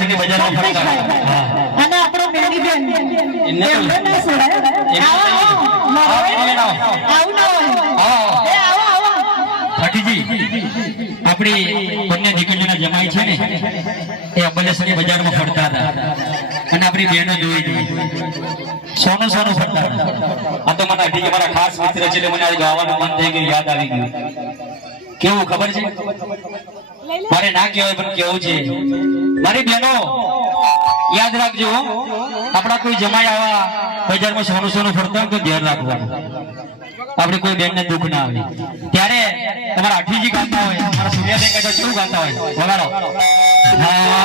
જે બજારમાં ફરતા આપણો બેની બેન એમને ના છોડાય. આવો, આવો. આવો, બેની બેન, આવો. આવું ના હોય આવો. એ આવો આવો ઠાઠીજી આપણી બંને દીકરીઓના જમાઈ છે ને એ અંબલેશ્વરી બજારમાં ફરતા હતા આપણી બહેનો જોઈ સોનું સોનું ફરતા આ તો મને અઢી મારા ખાસ મિત્ર છે મને આજે ગાવાનું મન થઈ ગયું, યાદ આવી ગયું. કેવું ખબર છે? મારે ના કહેવાય, પણ કેવું છે? મારી બહેનો, યાદ રાખજો આપણા કોઈ જમાઈ આવા બજારમાં સોનું સોનું ફરતા હોય તો ધ્યાન રાખવાનું. આપણે કોઈ બેનને દુઃખ ના આવે. ત્યારે તમારા અઠીજી ગાતા હોય તમારા સૂર્યાબેન ગાતા શું ગાતા હોય? વગાડો. હા.